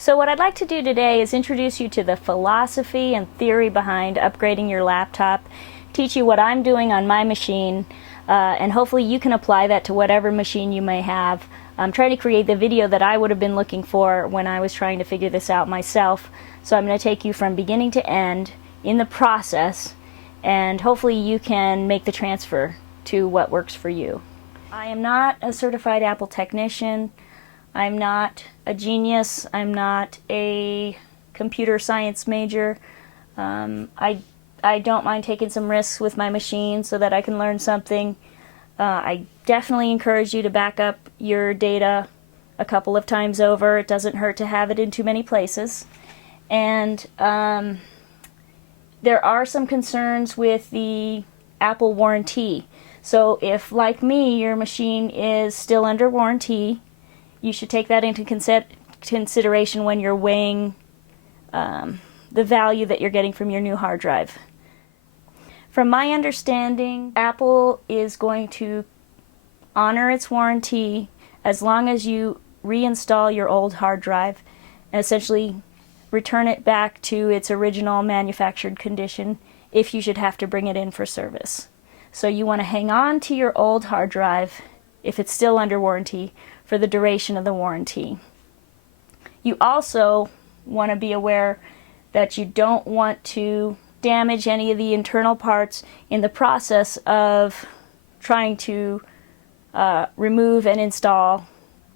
So what I'd like to do today is introduce you to the philosophy and theory behind upgrading your laptop, teach you what I'm doing on my machine, and hopefully you can apply that to whatever machine you may have. I'm trying to create the video that I would have been looking for when I was trying to figure this out myself. So I'm going to take you from beginning to end in the process, and hopefully you can make the transfer to what works for you. I am not a certified Apple technician. I'm not a genius. I'm not a computer science major. I don't mind taking some risks with my machine so that I can learn something. I definitely encourage you to back up your data a couple of times over. It doesn't hurt to have it in too many places. And there are some concerns with the Apple warranty. So if, like me, your machine is still under warranty, you should take that into consideration when you're weighing the value that you're getting from your new hard drive. From my understanding, Apple is going to honor its warranty as long as you reinstall your old hard drive and essentially return it back to its original manufactured condition if you should have to bring it in for service. So you want to hang on to your old hard drive if it's still under warranty for the duration of the warranty. You also want to be aware that you don't want to damage any of the internal parts in the process of trying to remove and install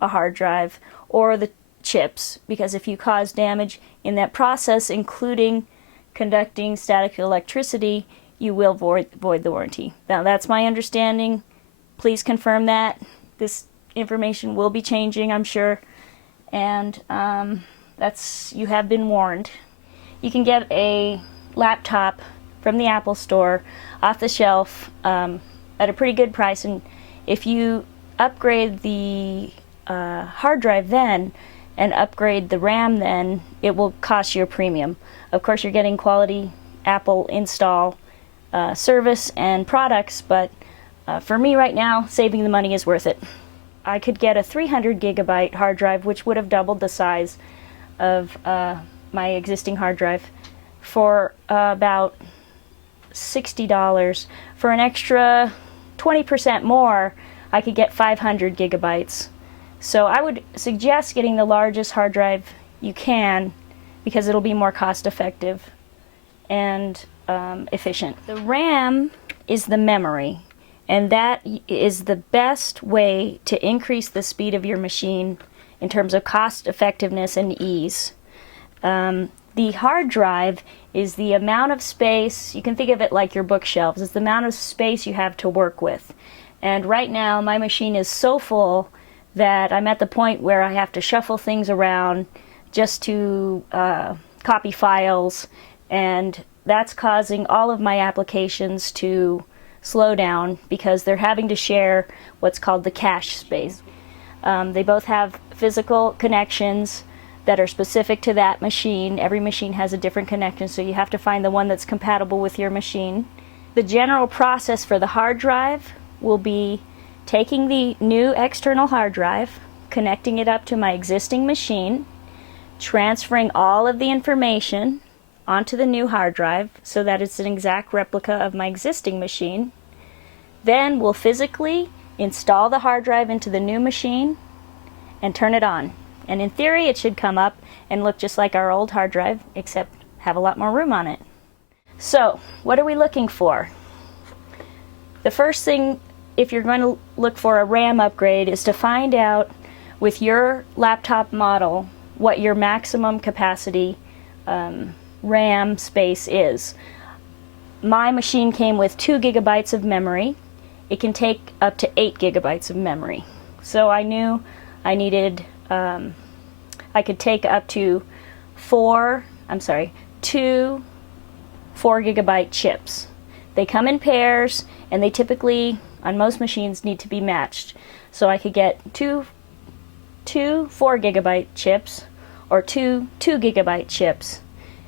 a hard drive or the chips, because if you cause damage in that process, including conducting static electricity, you will void the warranty. Now that's my understanding. Please confirm that. This information will be changing, I'm sure, and you have been warned. You can get a laptop from the Apple Store off the shelf at a pretty good price, and if you upgrade the hard drive then and upgrade the RAM then, it will cost you a premium. Of course, you're getting quality Apple install service and products, but for me right now, saving the money is worth it. I could get a 300 gigabyte hard drive, which would have doubled the size of my existing hard drive, for about $60. For an extra 20% more, I could get 500 gigabytes. So I would suggest getting the largest hard drive you can, because it'll be more cost effective and efficient. The RAM is the memory, and that is the best way to increase the speed of your machine in terms of cost effectiveness and ease. The hard drive is the amount of space, you can think of it like your bookshelves, it's the amount of space you have to work with. And right now my machine is so full that I'm at the point where I have to shuffle things around just to copy files, and that's causing all of my applications to slow down because they're having to share what's called the cache space. They both have physical connections that are specific to that machine. Every machine has a different connection, so you have to find the one that's compatible with your machine. The general process for the hard drive will be taking the new external hard drive, connecting it up to my existing machine, transferring all of the information onto the new hard drive so that it's an exact replica of my existing machine. Then we'll physically install the hard drive into the new machine and turn it on. And in theory, it should come up and look just like our old hard drive, except have a lot more room on it. So, what are we looking for? The first thing, if you're going to look for a RAM upgrade, is to find out with your laptop model what your maximum capacity RAM space is. My machine came with 2 gigabytes of memory. It can take up to 8 gigabytes of memory. So I knew I needed, I could take up to 2 4 gigabyte chips. They come in pairs, and they typically, on most machines, need to be matched. So I could get two 4 gigabyte chips or two 2 gigabyte chips.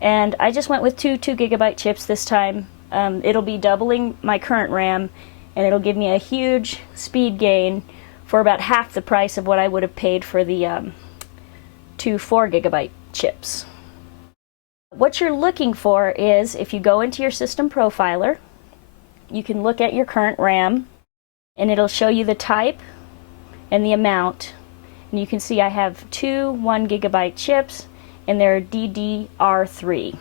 And I just went with two 2 gigabyte chips this time. It'll be doubling my current RAM, and it'll give me a huge speed gain for about half the price of what I would have paid for the to 4 gigabyte chips. What you're looking for is, if you go into your system profiler, you can look at your current RAM and it'll show you the type and the amount. And you can see I have two 1 gigabyte chips and they're DDR3.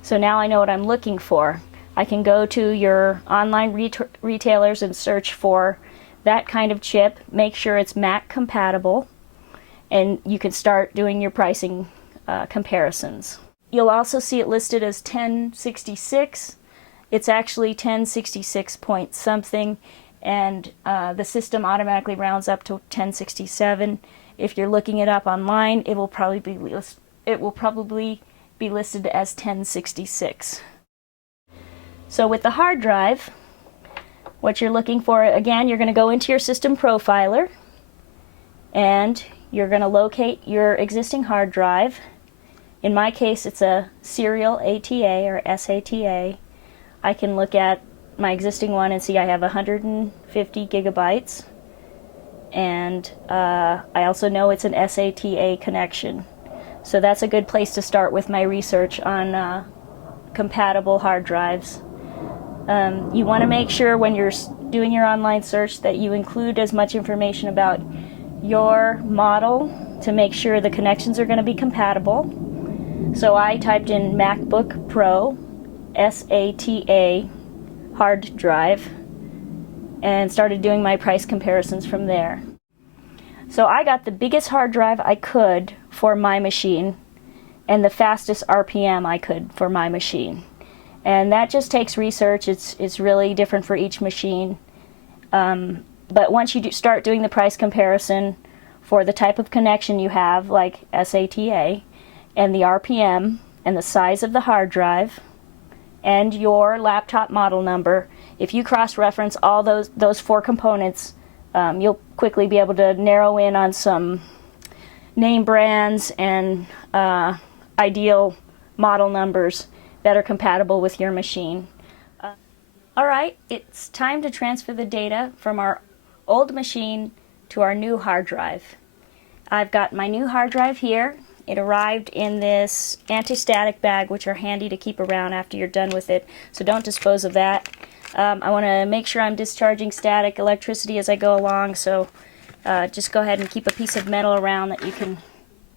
So now I know what I'm looking for. I can go to your online retailers and search for that kind of chip, make sure it's Mac compatible, and you can start doing your pricing comparisons. You'll also see it listed as 1066. It's actually 1066 point something, and the system automatically rounds up to 1067. If you're looking it up online, it will probably be listed as 1066. So with the hard drive, what you're looking for, again, you're going to go into your system profiler and you're going to locate your existing hard drive. In my case, it's a serial ATA or SATA. I can look at my existing one and see I have 150 gigabytes, and I also know it's an SATA connection. So that's a good place to start with my research on compatible hard drives. You want to make sure when you're doing your online search that you include as much information about your model to make sure the connections are going to be compatible. So I typed in Macbook Pro SATA hard drive and started doing my price comparisons from there. So I got the biggest hard drive I could for my machine and the fastest RPM I could for my machine. And that just takes research. It's really different for each machine. But once you start doing the price comparison for the type of connection you have, like SATA, and the RPM, and the size of the hard drive, and your laptop model number, if you cross-reference all those four components, you'll quickly be able to narrow in on some name brands and ideal model numbers that are compatible with your machine. Alright, it's time to transfer the data from our old machine to our new hard drive. I've got my new hard drive here. It arrived in this anti-static bag, which are handy to keep around after you're done with it, so don't dispose of that. I want to make sure I'm discharging static electricity as I go along, so just go ahead and keep a piece of metal around that you can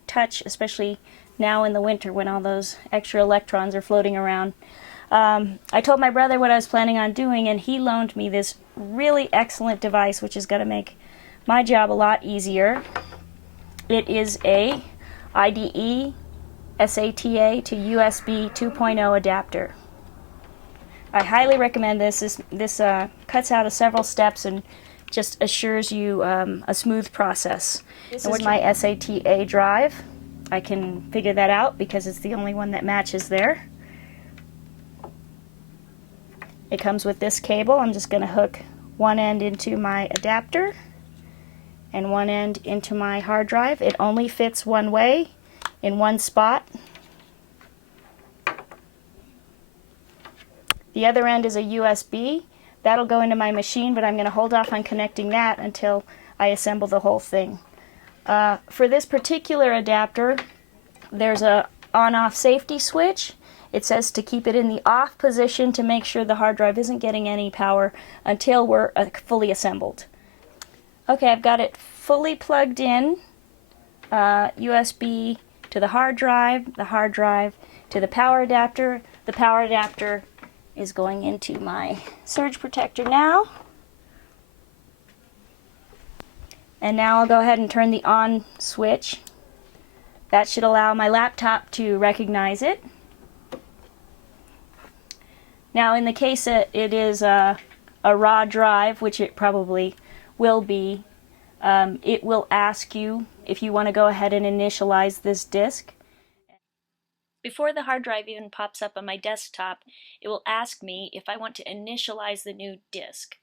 touch, especially now in the winter when all those extra electrons are floating around. I told my brother what I was planning on doing, and he loaned me this really excellent device which is going to make my job a lot easier. It is a IDE SATA to USB 2.0 adapter. I highly recommend this. This cuts out of several steps and just assures you a smooth process. This is my SATA drive. I can figure that out because it's the only one that matches there. It comes with this cable. I'm just going to hook one end into my adapter and one end into my hard drive. It only fits one way in one spot. The other end is a USB. That'll go into my machine, but I'm going to hold off on connecting that until I assemble the whole thing. For this particular adapter, there's a on-off safety switch. It says to keep it in the off position to make sure the hard drive isn't getting any power until we're fully assembled. Okay, I've got it fully plugged in, USB to the hard drive to the power adapter. The power adapter is going into my surge protector now. And now I'll go ahead and turn the on switch. That should allow my laptop to recognize it. Now in the case that it is a raw drive, which it probably will be, it will ask you if you want to go ahead and initialize this disk. Before the hard drive even pops up on my desktop, it will ask me if I want to initialize the new disk.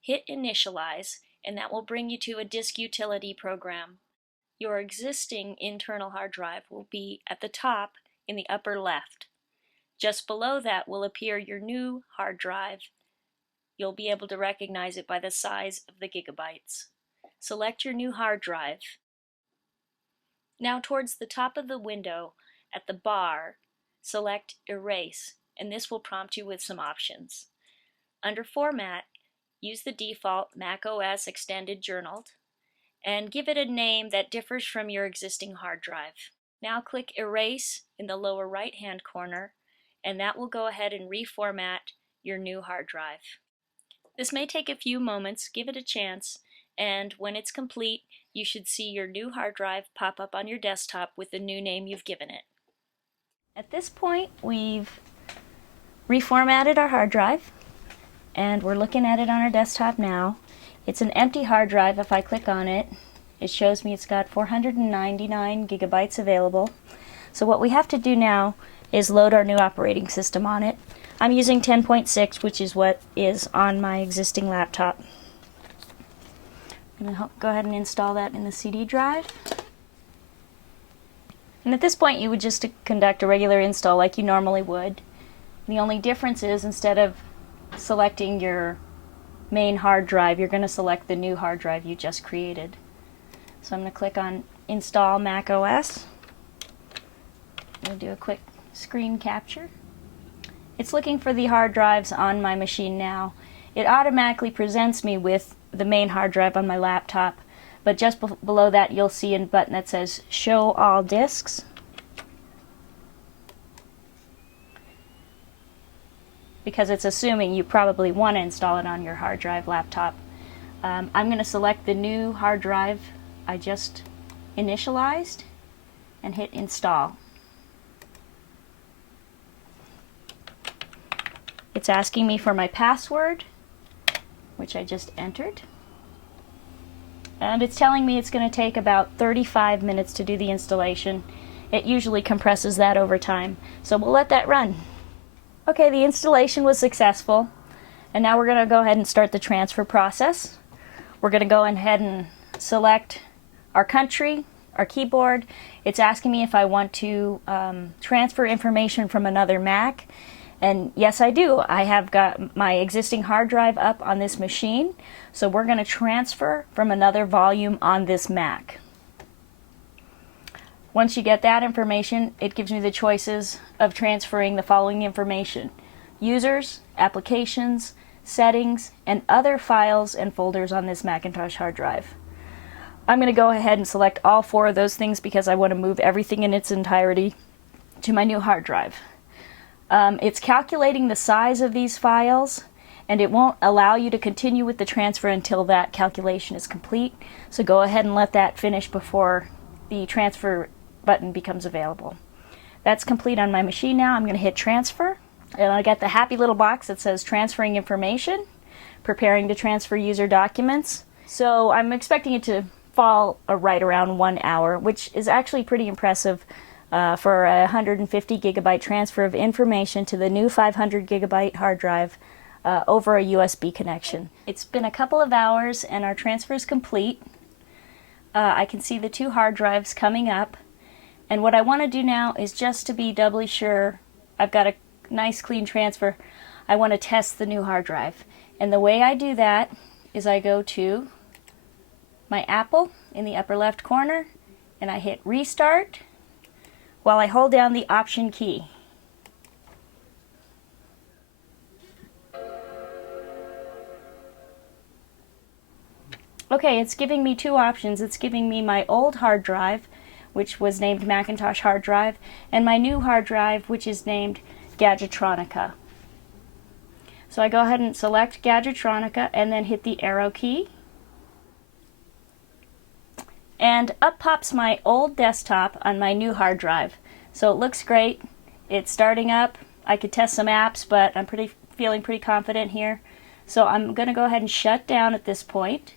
Hit initialize, and that will bring you to a disk utility program. Your existing internal hard drive will be at the top in the upper left. Just below that will appear your new hard drive. You'll be able to recognize it by the size of the gigabytes. Select your new hard drive. Now towards the top of the window, at the bar, select Erase, and this will prompt you with some options. Under Format, use the default macOS Extended Journaled, and give it a name that differs from your existing hard drive. Now click Erase in the lower right-hand corner, and that will go ahead and reformat your new hard drive. This may take a few moments, give it a chance, and when it's complete, you should see your new hard drive pop up on your desktop with the new name you've given it. At this point, we've reformatted our hard drive, and we're looking at it on our desktop now. It's an empty hard drive. If I click on it, it shows me it's got 499 gigabytes available. So what we have to do now is load our new operating system on it. I'm using 10.6, which is what is on my existing laptop. I'm going to go ahead and install that in the CD drive. And at this point you would just conduct a regular install like you normally would. The only difference is instead of selecting your main hard drive, you're going to select the new hard drive you just created. So I'm going to click on Install Mac OS. I'm going to do a quick screen capture. It's looking for the hard drives on my machine now. It automatically presents me with the main hard drive on my laptop, but just below that you'll see a button that says Show All Disks. Because it's assuming you probably want to install it on your hard drive laptop. I'm going to select the new hard drive I just initialized and hit Install. It's asking me for my password, which I just entered. And it's telling me it's going to take about 35 minutes to do the installation. It usually compresses that over time, so we'll let that run. Okay, the installation was successful, and now we're going to go ahead and start the transfer process. We're going to go ahead and select our country, our keyboard. It's asking me if I want to transfer information from another Mac. And yes, I do. I have got my existing hard drive up on this machine, so we're going to transfer from another volume on this Mac. Once you get that information, it gives me the choices of transferring the following information: users, applications, settings, and other files and folders on this Macintosh hard drive. I'm going to go ahead and select all four of those things because I want to move everything in its entirety to my new hard drive. It's calculating the size of these files, and it won't allow you to continue with the transfer until that calculation is complete. So go ahead and let that finish before the transfer button becomes available. That's complete on my machine now. I'm going to hit transfer, and I get the happy little box that says transferring information, preparing to transfer user documents. So I'm expecting it to fall right around 1 hour, which is actually pretty impressive. For a 150 gigabyte transfer of information to the new 500 gigabyte hard drive over a USB connection. It's been a couple of hours and our transfer is complete. I can see the two hard drives coming up, and what I want to do now is, just to be doubly sure I've got a nice clean transfer, I want to test the new hard drive. And the way I do that is I go to my Apple in the upper left corner and I hit Restart while I hold down the Option key. Okay, it's giving me two options. It's giving me my old hard drive, which was named Macintosh hard drive, and my new hard drive, which is named Gadgetronica. So I go ahead and select Gadgetronica and then hit the arrow key. And up pops my old desktop on my new hard drive. So it looks great. It's starting up. I could test some apps, but I'm feeling pretty confident here. So I'm going to go ahead and shut down at this point.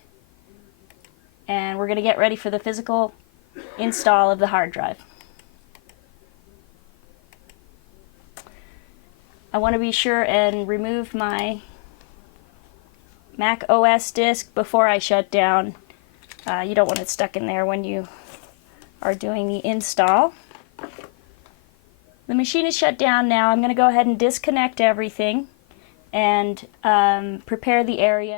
And we're going to get ready for the physical install of the hard drive. I want to be sure and remove my Mac OS disk before I shut down. You don't want it stuck in there when you are doing the install. The machine is shut down now. I'm going to go ahead and disconnect everything and prepare the area.